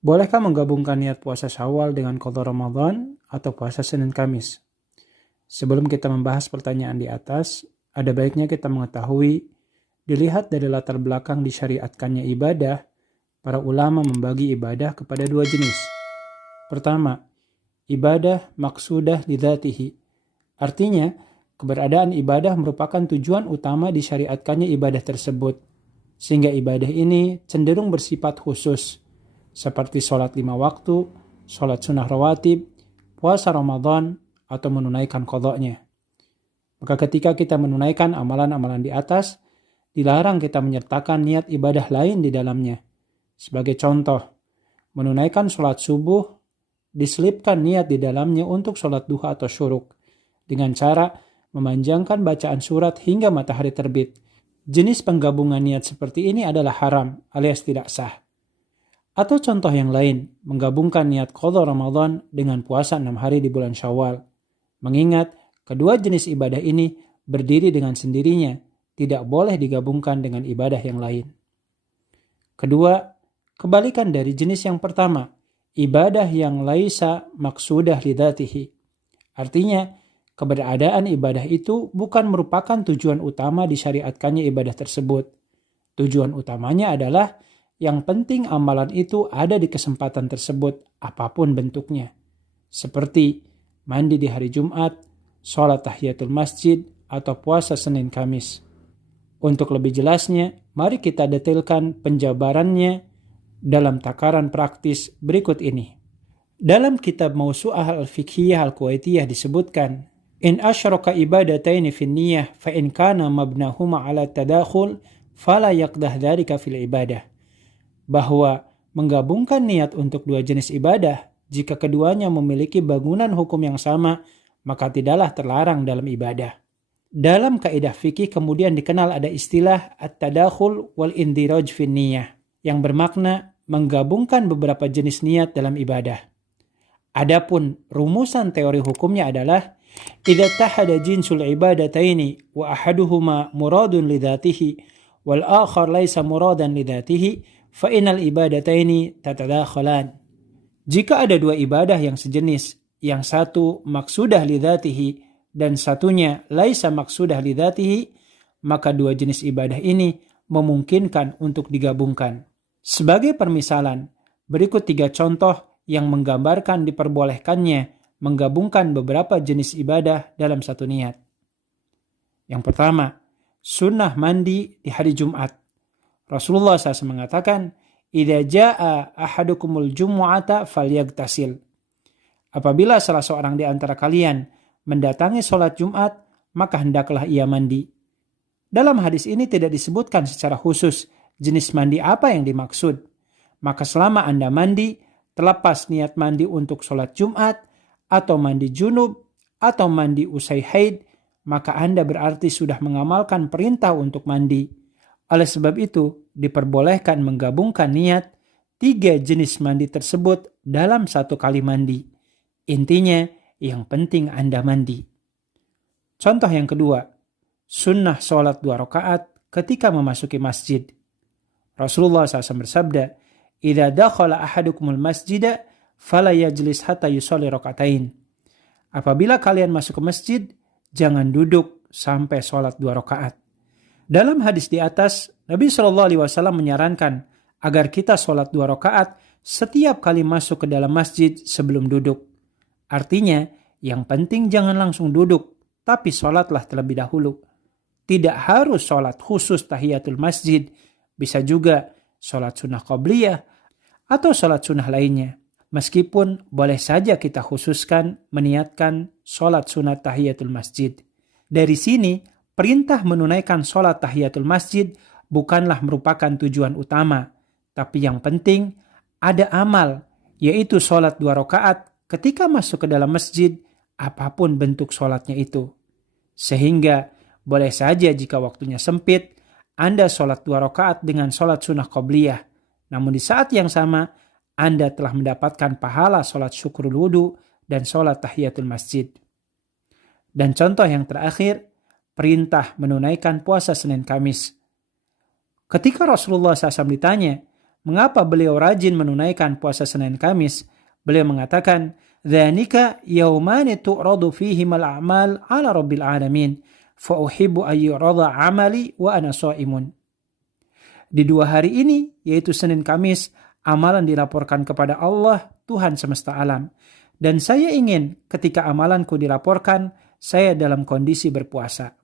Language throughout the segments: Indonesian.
Bolehkah menggabungkan niat puasa Syawal dengan qadha Ramadan atau puasa Senin Kamis? Sebelum kita membahas pertanyaan di atas, ada baiknya kita mengetahui, dilihat dari latar belakang disyariatkannya ibadah, para ulama membagi ibadah kepada dua jenis. Pertama, ibadah maksudah lidzatihi. Artinya, keberadaan ibadah merupakan tujuan utama disyariatkannya ibadah tersebut, sehingga ibadah ini cenderung bersifat khusus, seperti sholat 5 waktu, sholat sunnah rawatib, puasa Ramadan, atau menunaikan qadha'nya. Maka ketika kita menunaikan amalan-amalan di atas, dilarang kita menyertakan niat ibadah lain di dalamnya. Sebagai contoh, menunaikan sholat subuh, diselipkan niat di dalamnya untuk sholat duha atau syuruk, dengan cara memanjangkan bacaan surat hingga matahari terbit. Jenis penggabungan niat seperti ini adalah haram alias tidak sah. Atau contoh yang lain, menggabungkan niat qadha Ramadan dengan puasa 6 hari di bulan Syawal. Mengingat kedua jenis ibadah ini berdiri dengan sendirinya, tidak boleh digabungkan dengan ibadah yang lain. Kedua, kebalikan dari jenis yang pertama, ibadah yang laisa maksudah lidzatihi. Artinya, keberadaan ibadah itu bukan merupakan tujuan utama disyariatkannya ibadah tersebut. Tujuan utamanya adalah yang penting amalan itu ada di kesempatan tersebut, apapun bentuknya. Seperti mandi di hari Jumat, sholat tahiyatul masjid, atau puasa Senin Kamis. Untuk lebih jelasnya, mari kita detailkan penjabarannya dalam takaran praktis berikut ini. Dalam kitab Mawsu'ah al-Fiqhiyah al-Kuwaitiyah disebutkan, In asyraka ibadataini fin niyah fa in kana mabnahuma ala tadakhul fala yaqdah dzalika fil ibadah. Bahwa menggabungkan niat untuk dua jenis ibadah, jika keduanya memiliki bangunan hukum yang sama, maka tidaklah terlarang dalam ibadah. Dalam kaidah fikih kemudian dikenal ada istilah at-tadakhul wal indiraj fin niyah, yang bermakna menggabungkan beberapa jenis niat dalam ibadah. Adapun rumusan teori hukumnya adalah idza tahada jinsul ibadataini wa ahaduhuma muradun lidzatihi wal akhar laisa muradan lidzatihi fa innal ibadataini tatadakhalan. Jika ada dua ibadah yang sejenis, yang satu maksudah lidzatihi dan satunya laisa maksudah lidzatihi, maka dua jenis ibadah ini memungkinkan untuk digabungkan. Sebagai permisalan, berikut 3 contoh yang menggambarkan diperbolehkannya menggabungkan beberapa jenis ibadah dalam satu niat. Yang pertama, sunnah mandi di hari Jumat. Rasulullah SAW mengatakan, Idza jaa ahadukumul jumu'ata falyagtasil. Apabila salah seorang di antara kalian mendatangi sholat Jumat, maka hendaklah ia mandi. Dalam hadis ini tidak disebutkan secara khusus jenis mandi apa yang dimaksud. Maka selama Anda mandi, terlepas niat mandi untuk sholat Jumat, atau mandi junub, atau mandi usai haid, maka Anda berarti sudah mengamalkan perintah untuk mandi. Oleh sebab itu, diperbolehkan menggabungkan niat 3 jenis mandi tersebut dalam satu kali mandi. Intinya, yang penting Anda mandi. Contoh yang kedua, sunnah sholat 2 rakaat ketika memasuki masjid. Rasulullah SAW bersabda, Idza dakhala ahadukumul masjida fala yajlis hatta yusalli rakaatain. Apabila kalian masuk ke masjid, jangan duduk sampai sholat 2 rakaat. Dalam hadis di atas, Nabi SAW menyarankan agar kita sholat 2 rakaat setiap kali masuk ke dalam masjid sebelum duduk. Artinya, yang penting jangan langsung duduk, tapi sholatlah terlebih dahulu. Tidak harus sholat khusus tahiyatul masjid, bisa juga sholat sunnah qabliyah atau sholat sunnah lainnya. Meskipun boleh saja kita khususkan meniatkan sholat sunat tahiyatul masjid. Dari sini, perintah menunaikan sholat tahiyatul masjid bukanlah merupakan tujuan utama, tapi yang penting ada amal, yaitu sholat 2 rakaat ketika masuk ke dalam masjid, apapun bentuk sholatnya itu. Sehingga boleh saja jika waktunya sempit, Anda sholat 2 rakaat dengan sholat sunnah qabliyah. Namun di saat yang sama, Anda telah mendapatkan pahala sholat syukrul wudu dan sholat tahiyatul masjid. Dan contoh yang terakhir, perintah menunaikan puasa Senin Kamis. Ketika Rasulullah SAW ditanya, Mengapa beliau rajin menunaikan puasa Senin Kamis? Beliau mengatakan, "Dzanika yaumani tu'radu fihimal a'mal 'ala rabbil alamin, fa uhibbu an yu'rada 'amali wa ana sha'imun." Di 2 hari ini, yaitu Senin Kamis, amalan dilaporkan kepada Allah, Tuhan semesta alam. Dan saya ingin ketika amalanku dilaporkan, saya dalam kondisi berpuasa.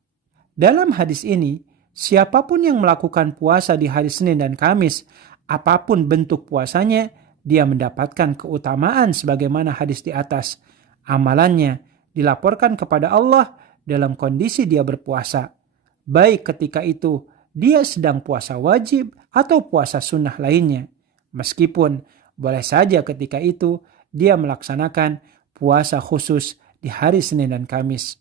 Dalam hadis ini, siapapun yang melakukan puasa di hari Senin dan Kamis, apapun bentuk puasanya, dia mendapatkan keutamaan sebagaimana hadis di atas. Amalannya dilaporkan kepada Allah dalam kondisi dia berpuasa. Baik ketika itu dia sedang puasa wajib atau puasa sunnah lainnya. Meskipun boleh saja ketika itu dia melaksanakan puasa khusus di hari Senin dan Kamis.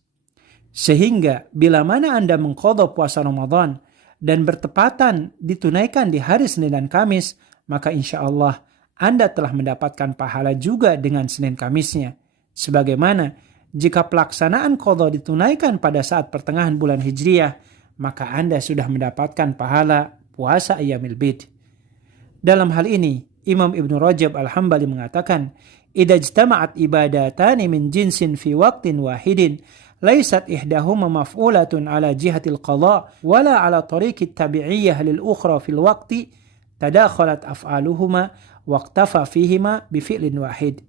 Sehingga bila mana Anda mengqadha puasa Ramadan dan bertepatan ditunaikan di hari Senin dan Kamis, maka insya Allah Anda telah mendapatkan pahala juga dengan Senin Kamisnya. Sebagaimana jika pelaksanaan qadha ditunaikan pada saat pertengahan bulan Hijriah, maka Anda sudah mendapatkan pahala puasa Ayyamil Bid. Dalam hal ini, Imam Ibnu Rajab Al-Hambali mengatakan, "Idza ijtama'at ibadatani min jinsin fi waqtin wahidin, laysat ihdahuma maf'ulatun ala jihatil qadha wala ala tariqit tabi'iyyah lil ukhra fil waqti, tadakhalat af'aluhuma waqtafa fihima bi fi'lin wahid."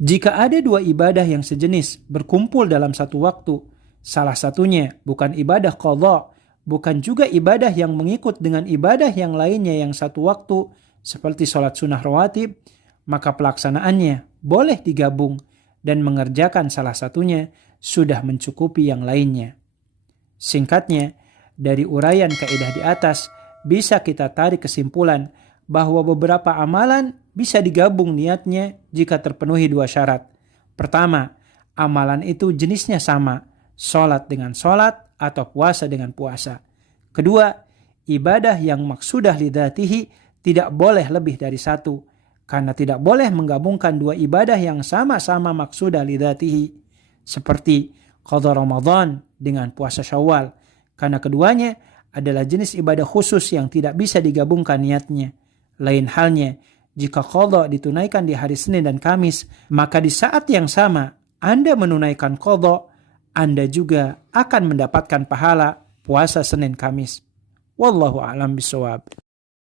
Jika ada 2 ibadah yang sejenis berkumpul dalam satu waktu, salah satunya bukan ibadah qadha, bukan juga ibadah yang mengikut dengan ibadah yang lainnya yang satu waktu, seperti sholat sunnah rawatib, maka pelaksanaannya boleh digabung dan mengerjakan salah satunya sudah mencukupi yang lainnya. Singkatnya, dari uraian kaidah di atas, bisa kita tarik kesimpulan bahwa beberapa amalan bisa digabung niatnya jika terpenuhi 2 syarat. Pertama, amalan itu jenisnya sama, sholat dengan sholat atau puasa dengan puasa. Kedua, ibadah yang maksudah lidzatihi tidak boleh lebih dari 1, karena tidak boleh menggabungkan 2 ibadah yang sama-sama maksudah lidzatihi, seperti qadha Ramadan dengan puasa Syawal, karena keduanya adalah jenis ibadah khusus yang tidak bisa digabungkan niatnya. Lain halnya, jika qadha ditunaikan di hari Senin dan Kamis, maka di saat yang sama Anda menunaikan qadha, Anda juga akan mendapatkan pahala puasa Senin Kamis. Wallahu a'lam bishawab.